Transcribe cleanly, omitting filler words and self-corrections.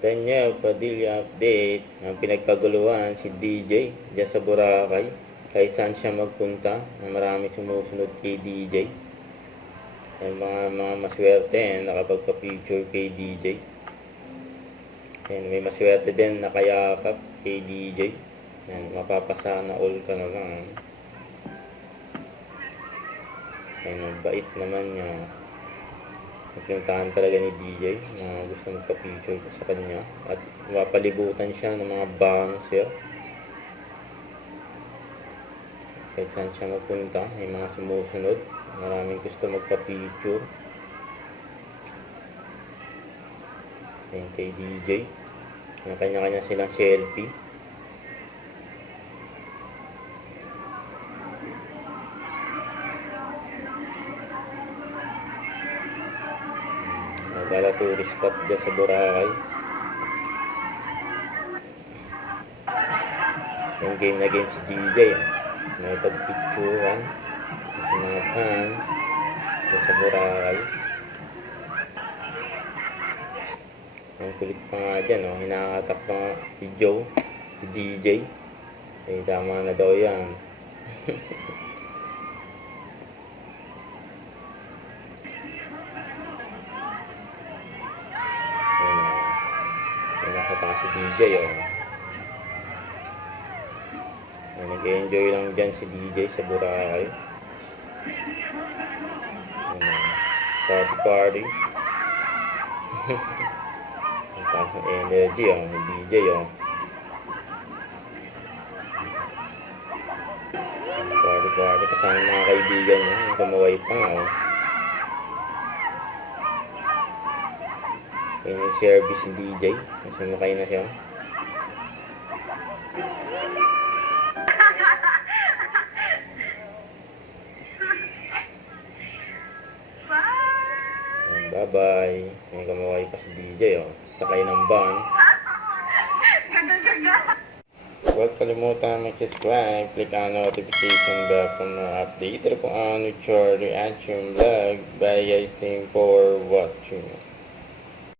Daniel Padilla update. Ang pinagkaguluhan si DJ dyan sa Boracay. Kahit saan siya magpunta, marami sumusunod kay DJ. Yung mga maswerte nakapagpa-picture kay DJ. And may maswerte din nakayakap kay DJ. And mapapasana all ka na lang. And bait naman niya. Pinuntahan talaga ni DJ na gusto magpa-picture sa kanya. At mapalibutan siya ng mga bouncer. Kahit saan siya magpunta, may mga sumusunod. Maraming gusto magpa-picture. Ayan kay DJ. Yung kanya-kanya silang selfie. Nagala tourist spot dyan sa Boracay. Yung game na game si DJ. May pagpicturean sa mga fans dyan sa Boracay. Ang kulit pa nga dyan, oh. Hinakatak pa nga si Joe, si DJ. Eh, tama na daw yan. Nakatakas si DJ, oh. Nag-enjoy lang dyan si DJ sa Boracay. Party. Ang takong energy, oh, ni DJ, oh. Party. Kasama mga kaibigan niya. Kumaway pa nga, oh. Yung service ni DJ. Sumakay na siya. Bye-bye. May kumaway pa si DJ, oh. Sakay ng van. Huwag kalimutan mag-subscribe. Click ang notification bell for more update. Ito po ang Nuchor Reaction Vlog. Bye guys. Thank you for watching.